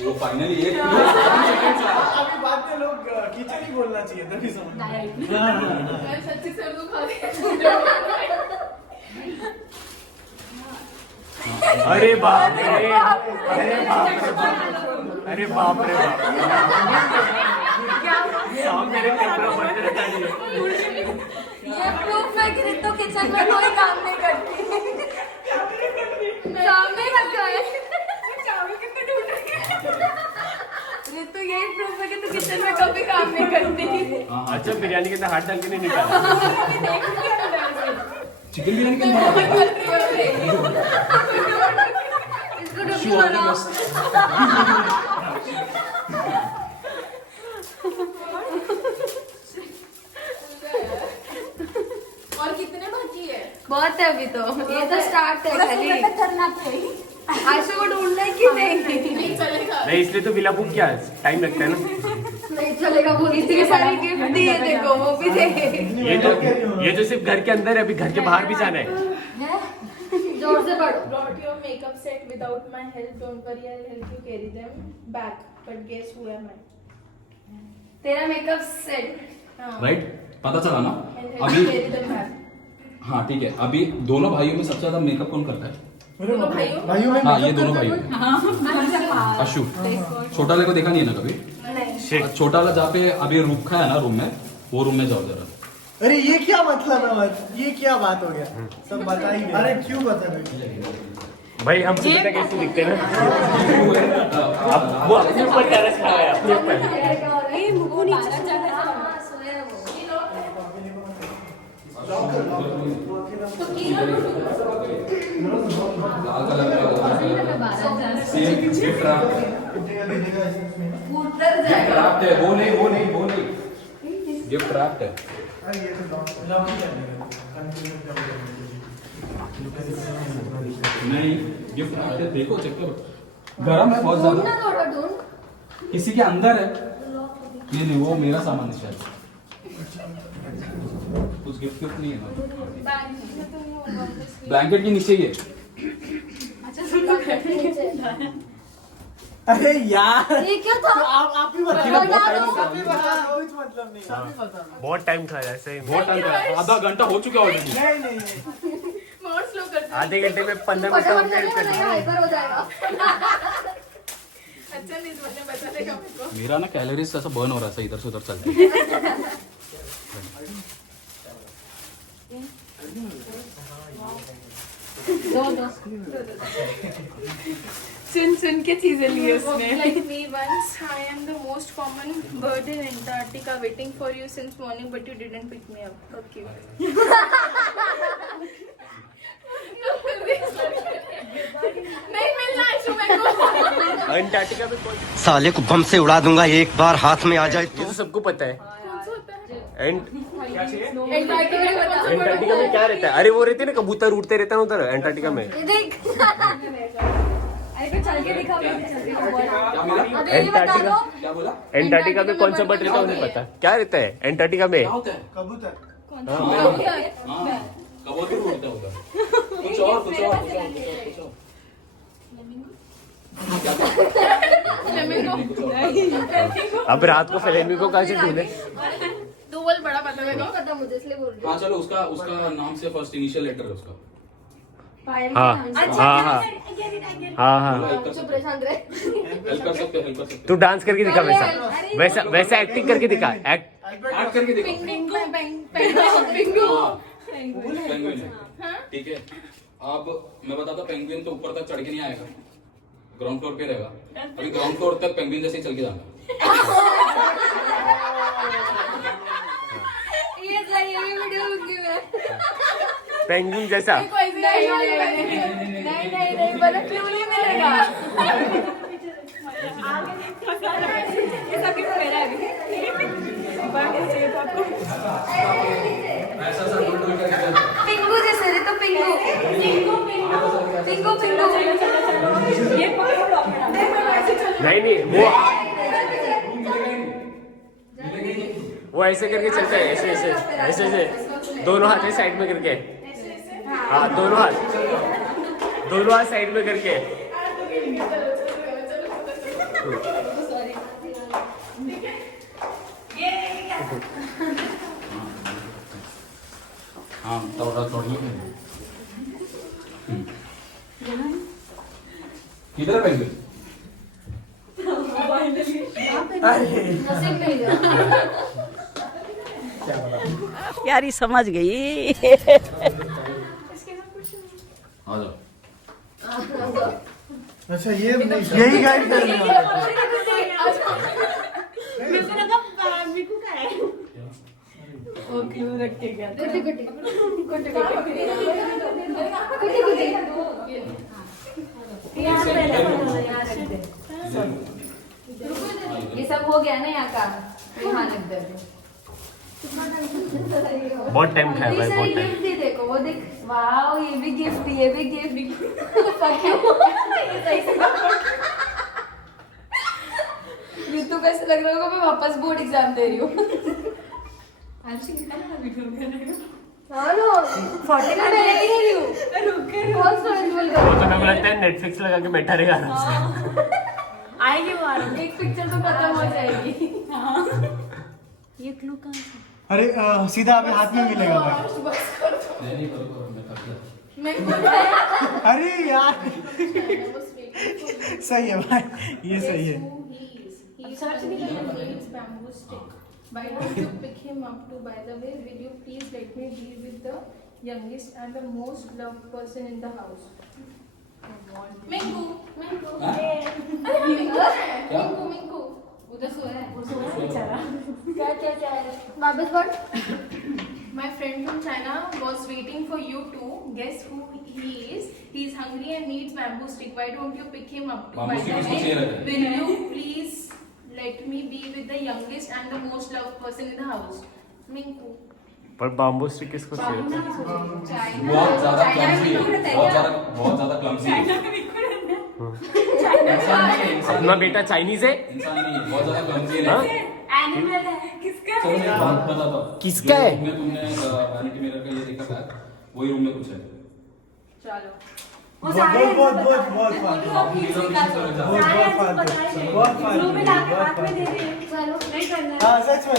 वो फाइनली एक अभी बाद में लोग किचन ही बोलना चाहिए तभी समझ सच्ची सर को खा अरे बाप रे अरे बाप रे बाप मेरे कैमरा बंद रहता है ये प्रूफ है कि रितु किचन में कोई काम नहीं करती सामने रखा है चावल कितना ढूंढ रही है रितु यही प्रूफ है कि तू किचन में कभी काम नहीं करती अच्छा बिरयानी के अंदर हाथ डाल के नहीं निकाला देख लिया अंदर से चिकन बिरयानी क्यों बना? She already was- और कितने बाकी है? बहुत है अभी तो, ये तो स्टार्ट है खाली। करना चाहिए। आशु को ढूंढना है कि नहीं? नहीं चलेगा। नहीं इसलिए तो विला बुक किया, टाइम लगता है ना। नहीं चलेगा, वो इतनी सारी गिफ्ट दी है, देखो वो भी दे। ये तो सिर्फ घर के अंदर है, अभी घर के बाहर भी जाना है। जोर से पढ़ो। Brought your makeup set without my help. Don't worry, I'll help you carry them back. But guess who am I? तेरा मेकअप सेट। राइट, पता चला ना? I'll help अभी you carry them back. हाँ ठीक है, अभी दोनों भाइयों में सबसे ज्यादा मेकअप कौन करता है? दोनों भाइयों? भाइयों में हाँ, ये makeup दोनों करते भाई हैं? अशु। छोटा वाले को देखा नहीं है ना कभी? छोटा वाला जहाँ पे अभी रुखा है ना रूम में, वो रूम में जाओ जरा। अरे ये क्या मतलब है? ये क्या बात हो गया? सब बताइए। अरे क्यों बता रहे? भाई हम तो पता कैसे दिखते हैं ना। अब वो अपने ऊपर टेरेस खड़ा है, अपने ऊपर। वो नीचे चला जाता है। वो नहीं गिफ्ट रैप्ड है। नहीं गिफ्ट रैप्ड है, देखो चेक करो। गरम है बहुत ज्यादा, किसी के अंदर है। ये नहीं, वो मेरा सामान है शायद। कुछ गिफ्ट नहीं है ना। ब्लैंकेट के नीचे ही है। अरे यार ये क्या था? तो आप ही बता दो। आप ही बता दो, कुछ मतलब नहीं। आप ही बता दो। बहुत टाइम था ऐसे ही। बहुत टाइम का, आधा घंटा हो चुका ऑलरेडी। नहीं More slow करते हैं। आधे घंटे में 15 मिनट फटाफट हम चले, कर वरना हाइपर हो जाएगा। अच्छा नहीं मुझे बता देगा मेरे को। मेरा ना कैलोरीज ऐसा बर्न हो रहा है, इधर से उधर चलता है। सुन के चीजें ली उसने। Like me once, I am the most common bird in Antarctica, waiting for you since morning, but you didn't pick me up. How cute. नहीं मिलना आशु मेरे को। अंटार्कटिका में कौन? साले को बम से उड़ा दूंगा एक बार हाथ में आ जाए ये तो सबको पता है। अंटार्कटिका में क्या रहता है? अरे वो रहते ना कबूतर उड़ते रहता है उधर अंटार्कटिका में। ये देख। अरे कुछ चल के दिखा। अंटार्कटिका, क्या बोला? अंटार्कटिका में कौन सा बर्ड रहता है उन्हें पता? क्या रहता है अंटार्कटिका में? क्या होता है? कबूतर। हाँ, कबूतर उड़ता होगा। कुछ और। अब रात को फ्लेमिंगो कहाँ से ढूंढे? डुवल बड़ा पता है मेरे को। पता मुझे, इसलिए बोल रही हाँ चलो, उसका नाम से फर्स्ट इनिशियल लेटर है उसका। हाँ हाँ हाँ। चुप रहे, शांत रहे। हेल्प कर सकते हो। तू डांस करके दिखा, वैसा एक्टिंग करके दिखा। ऐड करके देखो। पेंगुइन है, ठीक है। अब मैं बताता, पेंगुइन तो ऊपर तक चढ़ के नहीं आएगा, ग्राउंड फ्लोर पे रहेगा। अभी ग्राउंड फ्लोर तक पेंगुइन जैसे ही चल के जाना। ये सही है, ये वीडियो रुकी मैं। पेंगुइन जैसा। नहीं, बड़ा क्यों नहीं मिलेगा? पिंगू जैसे रे, तो पिंगू। नहीं वो ऐसे करके चलता है, ऐसे दोनों हाथ साइड में करके। हाँ, दोनों हाथ साइड में करके। हाँ, थोड़ी किधर है पेंगुइन? यारी समझ गई। आ जाओ। अच्छा यही गाइड कर रहे हैं। वो क्लू रख के गया था। ये सब हो गया ना यहाँ का, यहाँ लग दर्द। बहुत टाइम खाया भाई, बहुत टाइम। गिफ्ट देखो, वो देख, वाओ, ये भी गिफ्ट, ये भी गिफ्ट। ऋतु कैसे लग रहा होगा, मैं वापस बोर्ड एग्जाम दे रही हूँ। हाँ नो, 40 में मैं नहीं दे रही हूँ। बहुत स्ट्रेसफुल कर। वो तो मेरे को लगता है नेटफ्लिक्स लगा के बैठा रहेगा आराम से। आएगी वो आराम, एक पिक्चर तो खत्म हो जाएगी। ये क्लू कहाँ से? अरे सीधा अभी हाथ में मिलेगा भाई। अरे यार सही है भाई, ये सही है। Why don't you pick him up too? By the way, will you please let me be with the youngest and the most loved person in the house? Minku, Minku, Minku. उधर सोया है, बेचारा। क्या है? वापस बोल। My friend from China was waiting for you to guess who he is. He is hungry and needs bamboo stick. Why don't you pick him up too? By the way, will you please let me be with the youngest and the most loved person in the house? Minku. पर bamboo stick किसको चाहिए? बहुत ज्यादा clumsy है, बहुत ज्यादा clumsy है। अपना बेटा चाइनीज है? इंसान नहीं है, बहुत ज्यादा क्लमसी है। एनिमल है, किसका चलो मैं बात बताता हूँ। किसका है? तुमने वैनिटी मिरर का ये देखा था, वही रूम में कुछ है। चलो। बहुत फालतू। हाँ सच में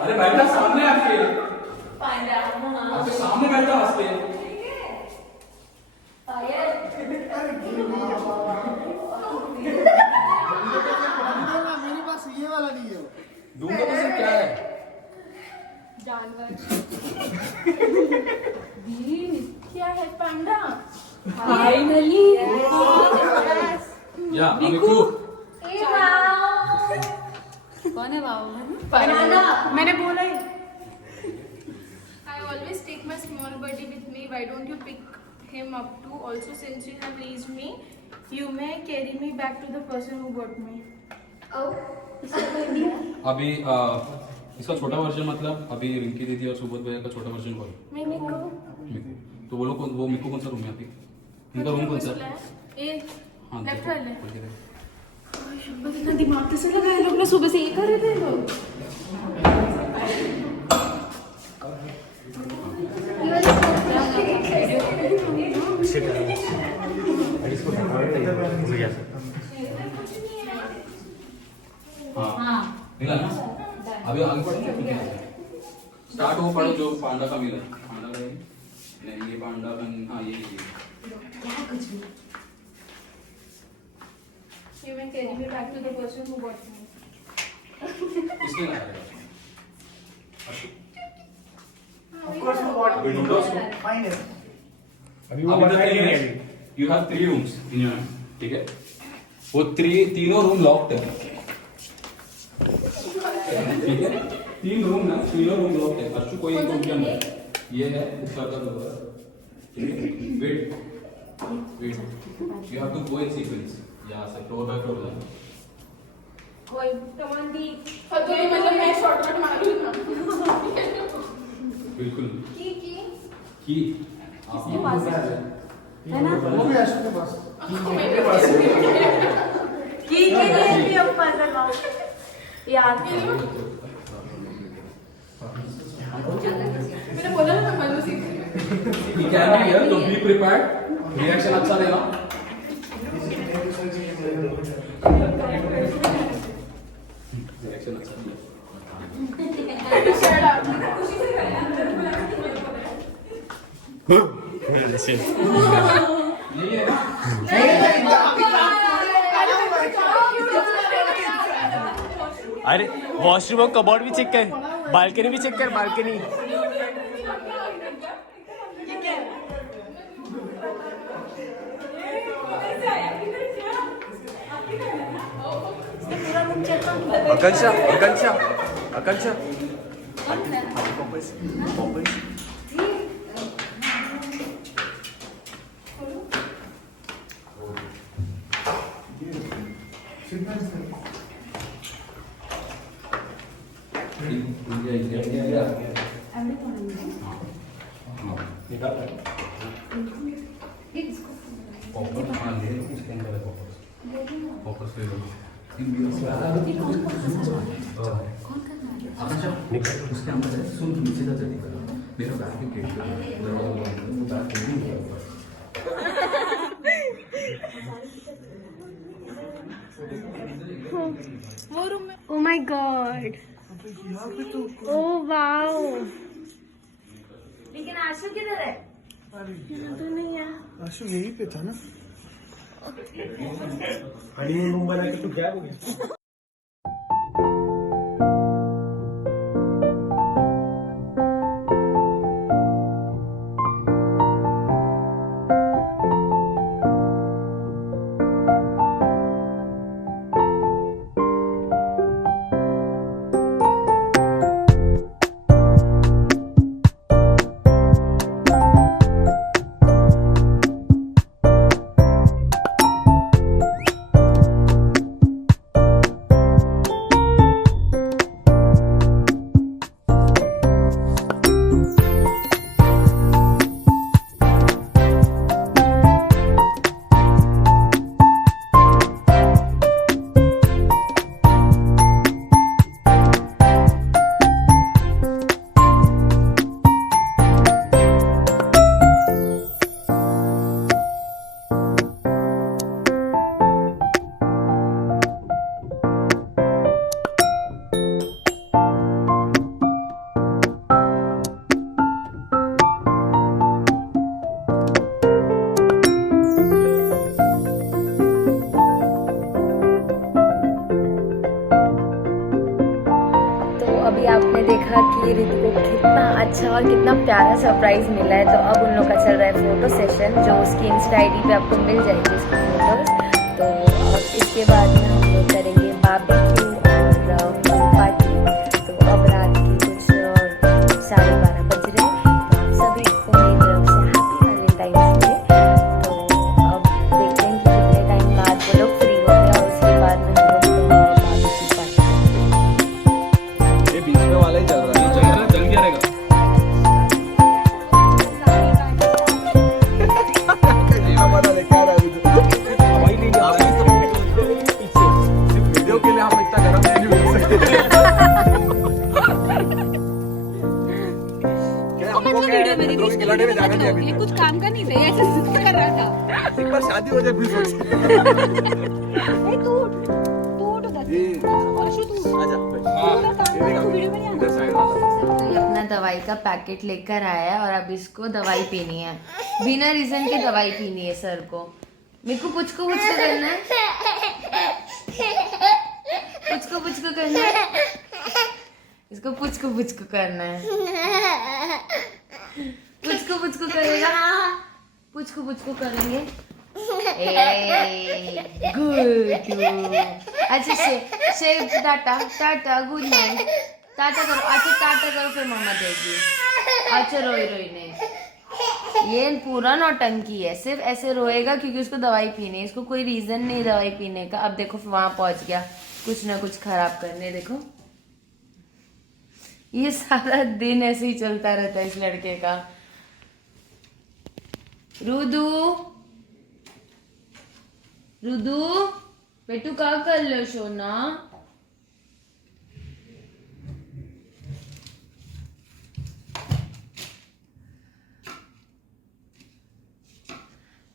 अरे बैठा सामने आपके सामने बैठा हंसते। मेरे पास ये वाला नहीं है। दूंगा तो सर क्या है? जानवर। क्या है? पांडा। फाइनली। या मिकू। कौन है बाबू? मैंने बोला ही। I always take my small birdie with me. Why don't you pick him up too? Also, since you have raised me, you may carry me back to the person who got me. अभी इसका छोटा version मतलब अभी रिंकी दीदी और सुबोध भैया का छोटा वर्जन बोलो। मिकू। तो वो लोग वो मिकू कौन सा रूम है अभी? इनका रूम कौन सा है? ये हाँ लेफ्ट देखो, वाले। देखिए, देखिए। इतना दिमाग कैसे लगाए लोग ना, सुबह से ये कर रहे थे लोग। हाँ मिला ना? अभी आगे पढ़ो, स्टार्ट वो पढ़ो जो पांडा का मिला। पांडा का नहीं, ये पांडा का, हाँ ये You may carry me back to the person who got me. किसने लगाया? Of course you want to find it. अभी वो बता ही नहीं अभी। You have 3 rooms in your hand, ठीक है? वो तीनों रूम लॉक्ड है, ठीक है? 3 रूम ना, तीनों रूम लॉक्ड है। अर्शु कोई एक रूम के अंदर ये है, ऊपर का फ्लोर, ठीक है? Wait, you have to go in sequence. यहाँ से फ्लोर बाय फ्लोर जाना। कोई टमांडी फतोरी मतलब मैं शॉर्टकट मार लूँ ना। बिल्कुल की किसके पास है ना? वो भी आशु के पास। की के लिए ऊपर लगाओ याद। मैंने बोला ना मैं मनु सीख। You can be here, so be prepared. Reaction अच्छा देना। Reaction अच्छा दिया। यही है ना? अरे वॉशरूम और कबोर्ड भी चेक कर, बालकनी भी चेक कर, balcony. Akanksha Akanksha Akanksha Oh my god. Oh wow. लेकिन आशु किधर है? तो नहीं है। आशु यहीं पे था ना। अभी आपने देखा कि रितु को कितना अच्छा और कितना प्यारा सरप्राइज मिला है, तो अब उन लोग का चल रहा है फोटो सेशन, जो उसकी इंस्टा आईडी पे आपको मिल जाएगी उसकी फोटोज। तो अब इसके बाद में हम लोग करेंगे बारबेक्यू और पूल पार्टी। तो अब रात की कुछ 12:30 बज रहे हैं। तो आप सभी को मेरी तरफ से हैप्पी वैलेंटाइंस डे। तो अब देखते हैं कि कितने टाइम बाद वो लोग फ्री होते हैं और उसके बाद में हम लोग बारबेक्यू पार्टी। ये बीच में वाला ही चल रहा है। चल रहा है, चल क्या रहेगा? वीडियो के लिए हम इतना गरम नहीं मिल सकते। वीडियो में दिख रही है, कुछ काम का नहीं था, ऐसे कर रहा था। एक बार शादी हो जाए फिर सोच। तू उठ आशु, तू आजा। इधर साइड वाला। तो ये अपना दवाई का पैकेट लेकर आया है और अब इसको दवाई पीनी है, बिना रीजन के दवाई पीनी है सर को। मेरे को कुछ को करना है, कुछ को करना है, इसको कुछ को करना है, कुछ को करेगा, कुछ को करेंगे। गुड। अच्छा शेव टाटा टाटा, गुड नाइट, टाटा करो। अच्छा टाटा करो फिर मम्मा देगी। अच्छा रोई नहीं, ये पूरा नौटंकी है, सिर्फ ऐसे रोएगा क्योंकि उसको दवाई पीनी है, इसको कोई रीजन नहीं दवाई पीने का। अब देखो वहां पहुंच गया कुछ ना कुछ खराब करने। देखो ये सारा दिन ऐसे ही चलता रहता है इस लड़के का। रुदू बेटू क्या कर लो सोना?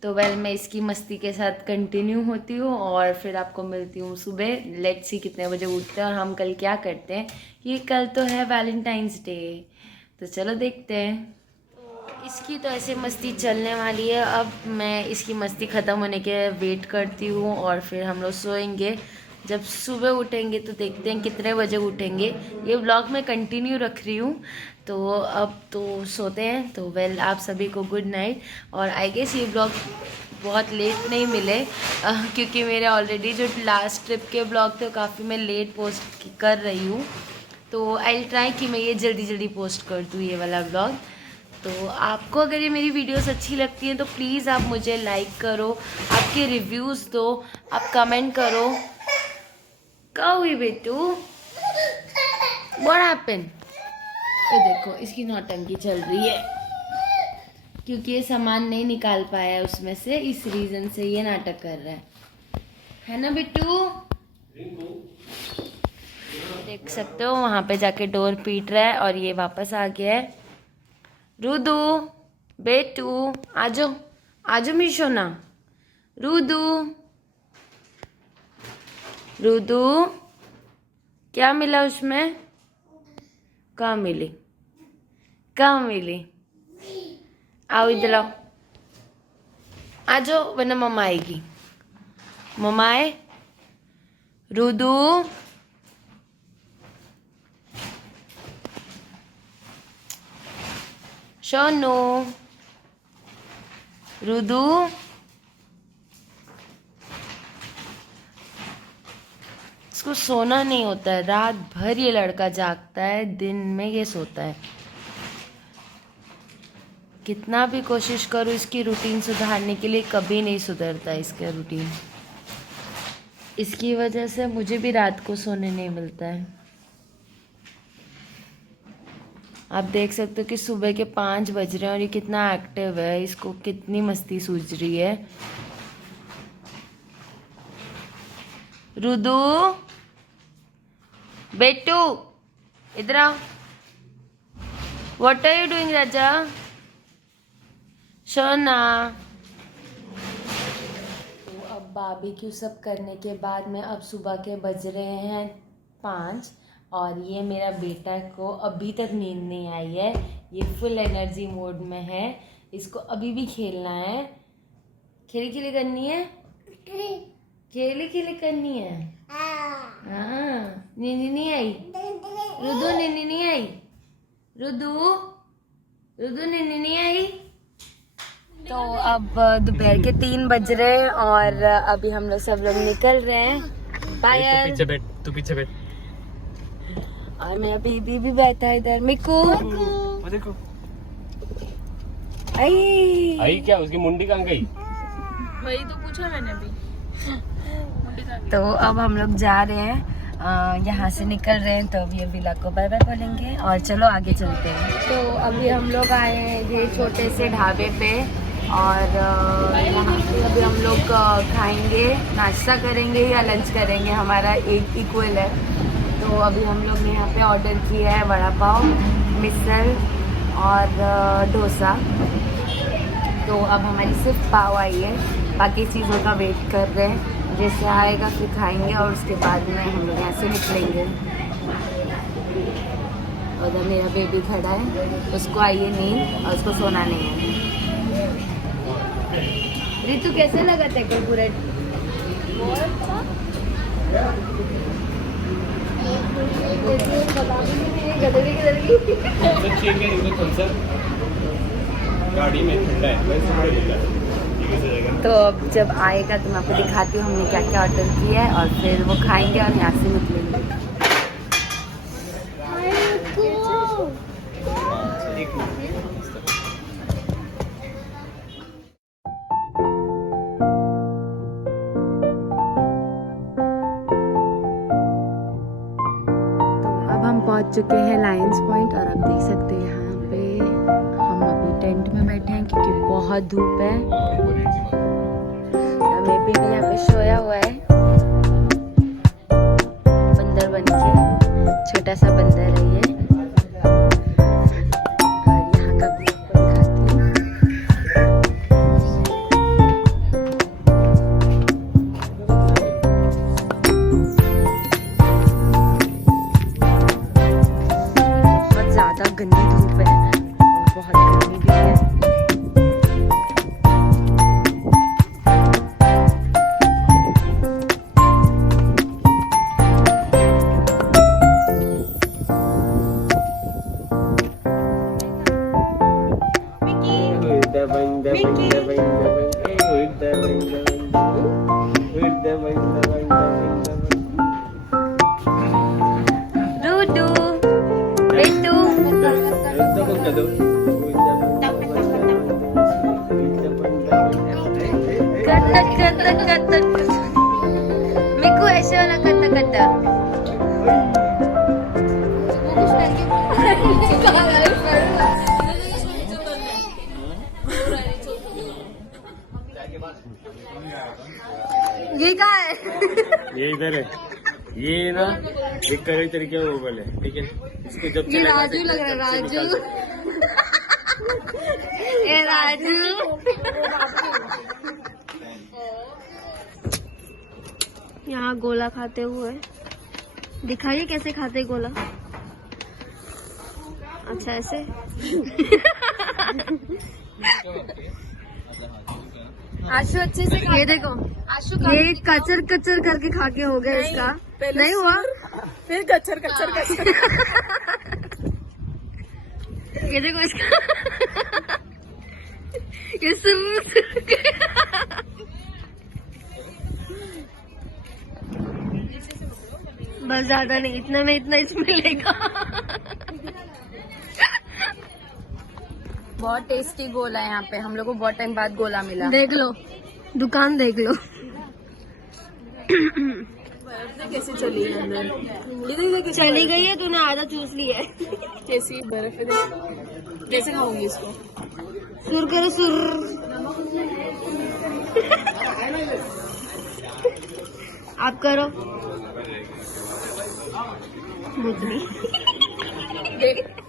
तो वेल मैं इसकी मस्ती के साथ कंटिन्यू होती हूँ और फिर आपको मिलती हूँ सुबह। लेट्स सी कितने बजे उठते हैं और हम कल क्या करते हैं। ये कल तो है वैलेंटाइंस डे, तो चलो देखते हैं। इसकी तो ऐसे मस्ती चलने वाली है। अब मैं इसकी मस्ती ख़त्म होने के वेट करती हूँ और फिर हम लोग सोएंगे। जब सुबह उठेंगे तो देखते हैं कितने बजे उठेंगे। ये व्लॉग मैं कंटिन्यू रख रही हूँ, तो अब तो सोते हैं। तो वेल आप सभी को गुड नाइट। और आई गेस ये व्लॉग बहुत लेट नहीं मिले क्योंकि मेरे ऑलरेडी जो लास्ट ट्रिप के ब्लॉग थे काफ़ी मैं लेट पोस्ट कर रही हूँ। तो आई ट्राई कि मैं ये जल्दी जल्दी पोस्ट कर दूँ ये वाला ब्लॉग। तो आपको अगर ये मेरी वीडियोस अच्छी लगती हैं तो प्लीज़ आप मुझे लाइक करो, आपके रिव्यूज़ दो, आप कमेंट करो। क्या हुई बेटू? What happened? ये देखो इसकी नौटंकी चल रही है क्योंकि ये सामान नहीं निकाल पाया है उसमें से, इस रीज़न से ये नाटक कर रहा है ना बिट्टू? देख सकते हो वहाँ पे जाके डोर पीट रहा है और ये वापस आ गया है। रुदू बेटू आजो आजो मेरी सोना। रुदू रुदू क्या मिला उसमें? कहाँ मिली? कहाँ मिली? आओ इधर आओ, आ जाओ वरना मम्मा आएगी। मम्मा आए। रुदू सोनू रुदू इसको सोना नहीं होता है, रात भर ये लड़का जागता है, दिन में ये सोता है। कितना भी कोशिश करूँ इसकी रूटीन सुधारने के लिए कभी नहीं सुधरता इसका रूटीन। इसकी वजह से मुझे भी रात को सोने नहीं मिलता है। आप देख सकते हो कि सुबह के 5 बज रहे हैं और ये कितना एक्टिव है, इसको कितनी मस्ती सूझ रही है। रुदू बेटू इधर आओ। व्हाट आर यू डूइंग राजा? सोना। तो अब बारबेक्यू सब करने के बाद में अब सुबह के बज रहे हैं 5 और ये मेरा बेटा को अभी तक नींद नहीं आई है। ये फुल एनर्जी मोड में है, इसको अभी भी खेलना है। खेली खेली करनी है, खेली खेली करनी है। हाँ नींद नहीं आई रुदू? नींद नहीं आई रुदू? रुदू नींद नहीं आई? तो अब दोपहर के 3 बज रहे हैं और अभी हम लोग सब लोग निकल रहे हैं। बाय। पीछे बैठ, तू पीछे बैठ। और मेरा बेबी भी बैठा है इधर। मिकू देखो आई आई क्या? उसकी मुंडी कहाँ गई? वही तो पूछा मैंने भी। तो अब हम लोग जा रहे हैं, यहाँ से निकल रहे हैं। तो अभी अभी को बाय बाय बोलेंगे और चलो आगे चलते हैं। तो अभी हम लोग आए हैं ये छोटे से ढाबे पे और यहाँ पे अभी हम लोग खाएंगे, नाश्ता करेंगे या लंच करेंगे, हमारा एक इक्वल है। तो अभी हम लोग ने यहाँ पे ऑर्डर किया है वड़ा पाव, मिसल और डोसा। तो अब हमारी सिर्फ पाव आई है, बाकी चीज़ों का वेट कर रहे हैं। जैसे आएगा फिर खाएंगे और उसके बाद में हम लोग यहाँ से निकलेंगे। उधर मेरा बेबी खड़ा है, उसको आई है नींद और उसको सोना नहीं है। रितु कैसे लगा था कुरकुरेट? गाड़ी में ठंडा है। तो अब जब आएगा तो मैं आपको दिखाती हूँ हमने क्या क्या ऑर्डर किया है और फिर वो खाएंगे और यहाँ से निकलेंगे। तो अब हम पहुँच चुके हैं लायंस पॉइंट और आप देख सकते हैं यहाँ पे हम अभी टेंट में बैठे हैं क्योंकि बहुत धूप है। मैं भी यहाँ पे सोया हुआ है बंदर बन के, छोटा सा बंदर है ये। और यहाँ का व्यू आपको दिखाती हूँ। बहुत ज़्यादा गंदी धूप है और बहुत गर्मी भी है। वाटतं ये काय ये इधर है, ये ना एक करे तरीके का गूगल है, ठीक है। इसको जब ये राजू लग रहा है, राजू ए राजू यहाँ गोला खाते हुए दिखाइए कैसे खाते गोला। अच्छा ऐसे आशु अच्छे से ये देखो आशु ये कचर कचर करके खा के हो गया इसका नहीं हुआ फिर कचर कचर कचर ये देखो इसका ये सब बस ज्यादा नहीं इतना में इतना इसमें लेगा। बहुत टेस्टी गोला है यहाँ पे, हम लोग को बहुत टाइम बाद गोला मिला। देख लो दुकान देख लो कैसे चली है अंदर, चली गई है, तूने आधा चूस लिया है। कैसी बर्फ है, कैसे खाऊंगी इसको। सुर करो सुर आप करो देख